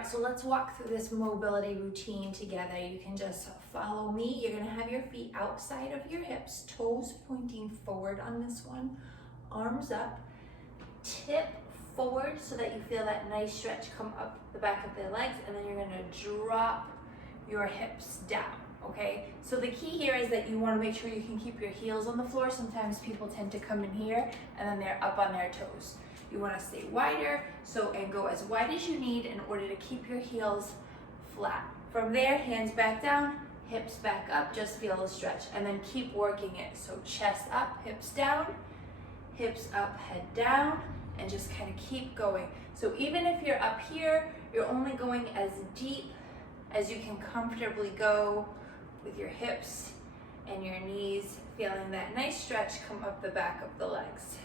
right, so let's walk through this mobility routine together. You can just follow me. You're gonna have your feet outside of your hips, toes pointing forward on this one, arms up, tip forward so that you feel that nice stretch come up the back of the legs, and then you're gonna drop your hips down, okay? So the key here is that you wanna make sure you can keep your heels on the floor. Sometimes people tend to come in here and then they're up on their toes. You wanna stay wider, and go as wide as you need in order to keep your heels flat. From there, hands back down, hips back up, just feel the stretch, and then keep working it. So chest up, hips up, head down, and just kind of keep going. So even if you're up here, you're only going as deep as you can comfortably go with your hips and your knees, feeling that nice stretch come up the back of the legs.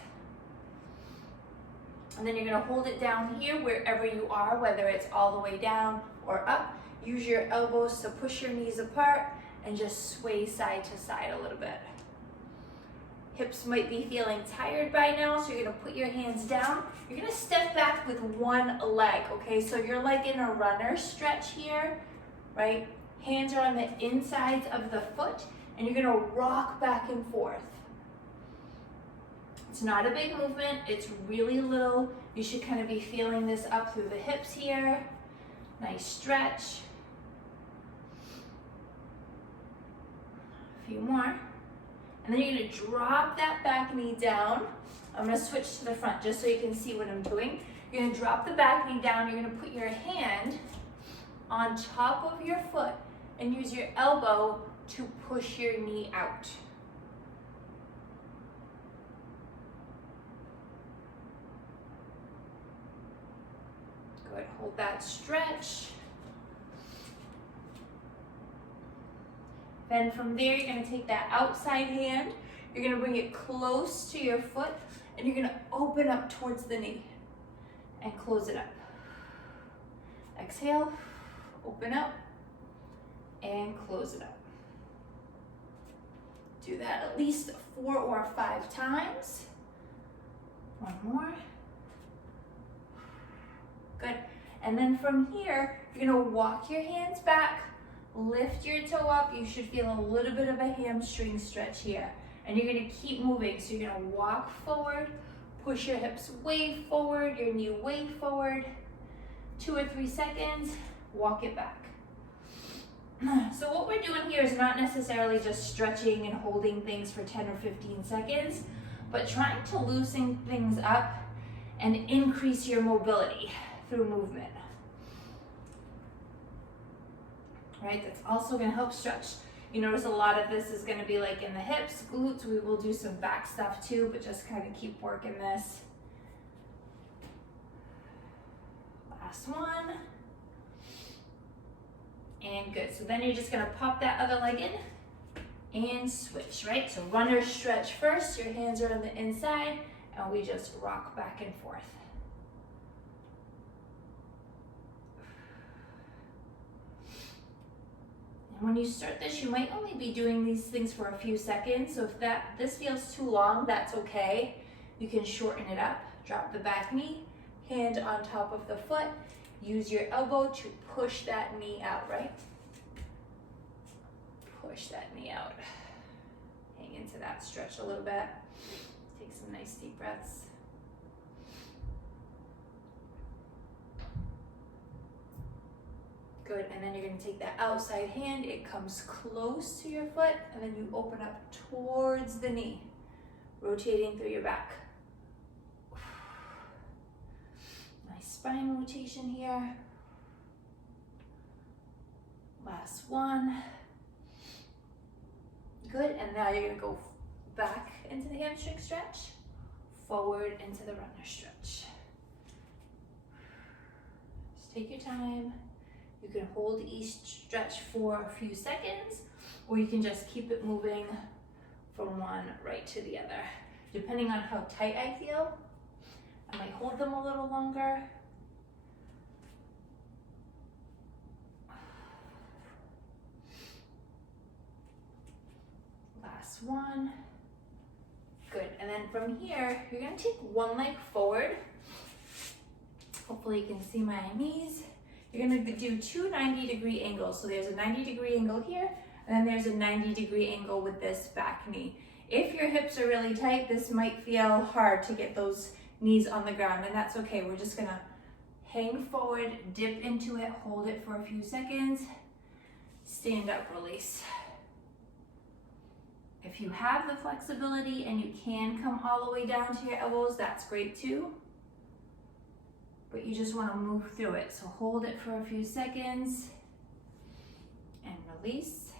And then you're gonna hold it down here wherever you are, whether it's all the way down or up. Use your elbows to push your knees apart and just sway side to side a little bit. Hips might be feeling tired by now, so you're gonna put your hands down. You're gonna step back with one leg, okay? So you're like in a runner stretch here, right? Hands are on the insides of the foot, and you're gonna rock back and forth. It's not a big movement, it's really little. You should kind of be feeling this up through the hips here. Nice stretch. A few more. And then you're gonna drop that back knee down. I'm gonna switch to the front just so you can see what I'm doing. You're gonna drop the back knee down. You're gonna put your hand on top of your foot and use your elbow to push your knee out. Good, hold that stretch. Then from there, you're gonna take that outside hand, you're gonna bring it close to your foot, and you're gonna open up towards the knee and close it up. Exhale, open up, and close it up. Do that at least 4 or 5 times. One more. Good. And then from here, you're gonna walk your hands back, lift your toe up. You should feel a little bit of a hamstring stretch here. And you're gonna keep moving. So you're gonna walk forward, push your hips way forward, your knee way forward. 2 or 3 seconds, walk it back. So what we're doing here is not necessarily just stretching and holding things for 10 or 15 seconds, but trying to loosen things up and increase your mobility through movement. Right, that's also gonna help stretch. You notice a lot of this is gonna be like in the hips, glutes. We will do some back stuff too, but just kind of keep working this. Last one. And good, so then you're just gonna pop that other leg in and switch, right? So runner stretch first, your hands are on the inside, and we just rock back and forth. And when you start this, you might only be doing these things for a few seconds, so if this feels too long, that's okay. You can shorten it up. Drop the back knee, hand on top of the foot, use your elbow to push that knee out, right? Push that knee out. Hang into that stretch a little bit. Take some nice deep breaths. Good, and then you're gonna take that outside hand, it comes close to your foot, and then you open up towards the knee, rotating through your back. Nice spine rotation here. Last one. Good, and now you're gonna go back into the hamstring stretch, forward into the runner stretch. Just take your time. You can hold each stretch for a few seconds, or you can just keep it moving from one right to the other. Depending on how tight I feel, I might hold them a little longer. Last one. Good, and then from here, you're gonna take one leg forward. Hopefully you can see my knees. You're gonna do two 90-degree angles. So there's a 90-degree angle here, and then there's a 90-degree angle with this back knee. If your hips are really tight, this might feel hard to get those knees on the ground, and that's okay. We're just gonna hang forward, dip into it, hold it for a few seconds, stand up, release. If you have the flexibility and you can come all the way down to your elbows, that's great too. But you just want to move through it. So hold it for a few seconds and release.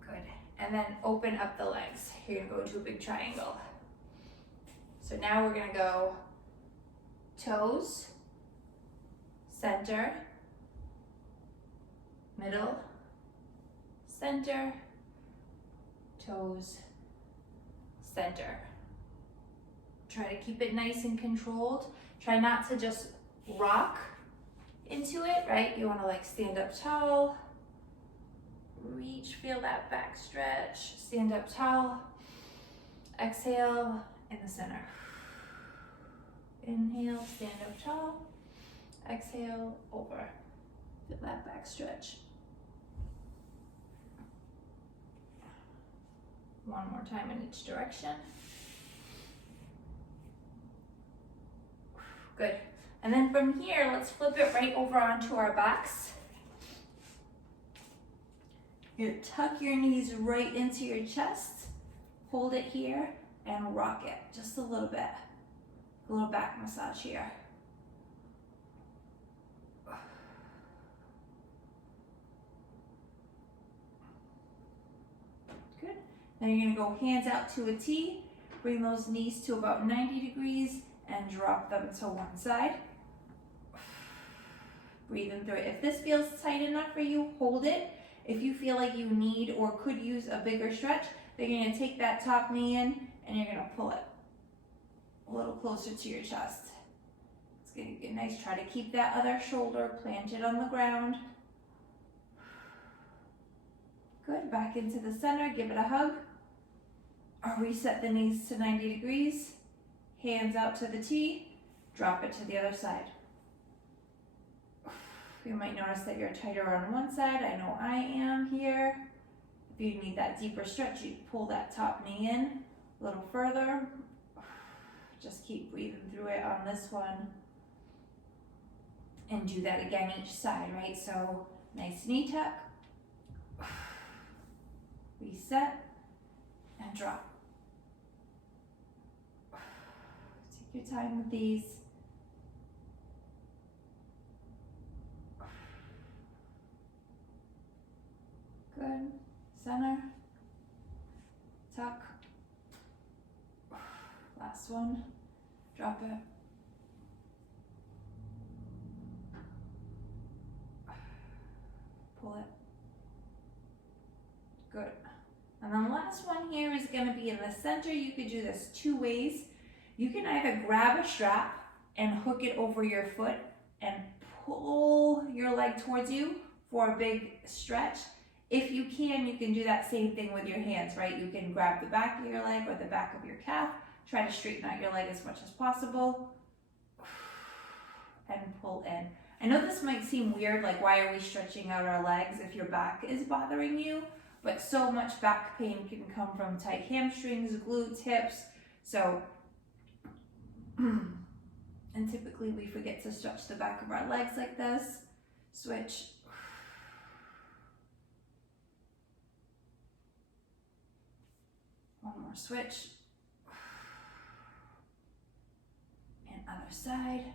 Good. And then open up the legs. You're going to go into a big triangle. So now we're going to go toes, center, middle, center, toes, center. Try to keep it nice and controlled. Try not to just rock into it, right? You want to like stand up tall, reach, feel that back stretch, stand up tall, exhale in the center. Inhale, stand up tall, exhale, over. Feel that back stretch. One more time in each direction. Good. And then from here, let's flip it right over onto our backs. You tuck your knees right into your chest, hold it here, and rock it just a little bit. A little back massage here. Good. Then you're gonna go hands out to a T, bring those knees to about 90 degrees and drop them to one side. Breathe in through it. If this feels tight enough for you, hold it. If you feel like you need or could use a bigger stretch, then you're gonna take that top knee in and you're gonna pull it a little closer to your chest. It's gonna get nice. Try to keep that other shoulder planted on the ground. Good, back into the center, give it a hug. Or reset the knees to 90 degrees. Hands out to the T, drop it to the other side. You might notice that you're tighter on one side. I know I am here. If you need that deeper stretch, you pull that top knee in a little further. Just keep breathing through it on this one. And do that again each side, right? So nice knee tuck. Reset and drop. Take your time with these. Good. Center. Tuck. Last one. Drop it. Pull it. Good. And then the last one here is going to be in the center. You could do this two ways. You can either grab a strap and hook it over your foot and pull your leg towards you for a big stretch. If you can do that same thing with your hands, right? You can grab the back of your leg or the back of your calf, try to straighten out your leg as much as possible, and pull in. I know this might seem weird, like why are we stretching out our legs if your back is bothering you? But so much back pain can come from tight hamstrings, glutes, hips. So, and typically we forget to stretch the back of our legs like this. Switch. One more switch. And other side.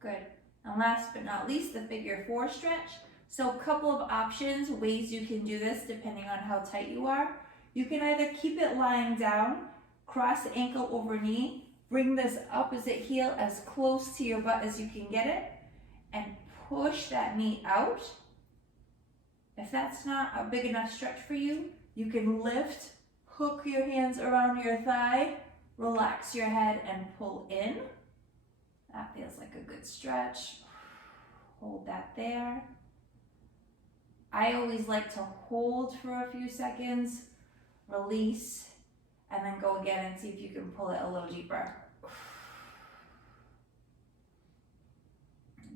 Good. And last but not least, the figure four stretch. So a couple of options, ways you can do this depending on how tight you are. You can either keep it lying down, cross ankle over knee, bring this opposite heel as close to your butt as you can get it, and push that knee out. If that's not a big enough stretch for you, you can lift, hook your hands around your thigh, relax your head and pull in. That feels like a good stretch. Hold that there. I always like to hold for a few seconds, release, and then go again and see if you can pull it a little deeper.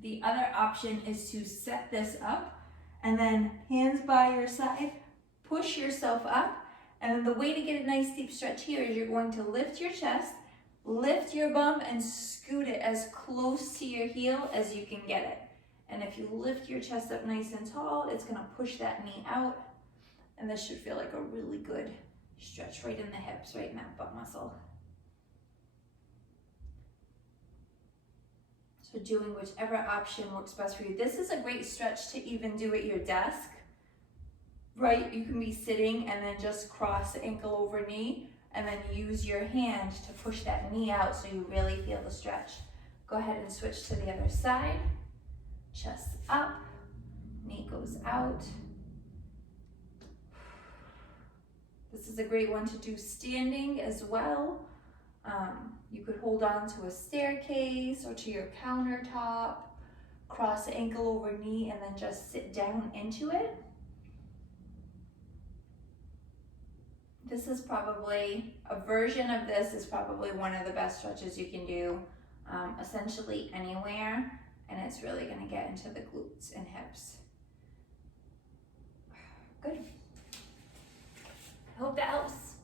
The other option is to set this up and then hands by your side, push yourself up, and then the way to get a nice deep stretch here is you're going to lift your chest, lift your bum, and scoot it as close to your heel as you can get it. And if you lift your chest up nice and tall, it's gonna push that knee out, and this should feel like a really good stretch right in the hips, right in that butt muscle. So doing whichever option works best for you. This is a great stretch to even do at your desk, right? You can be sitting and then just cross ankle over knee and then use your hand to push that knee out so you really feel the stretch. Go ahead and switch to the other side. Chest up, knee goes out. This is a great one to do standing as well. You could hold on to a staircase or to your countertop, cross ankle over knee, and then just sit down into it. This is probably, a version of this is probably one of the best stretches you can do essentially anywhere, and it's really gonna get into the glutes and hips. Good. I hope that helps.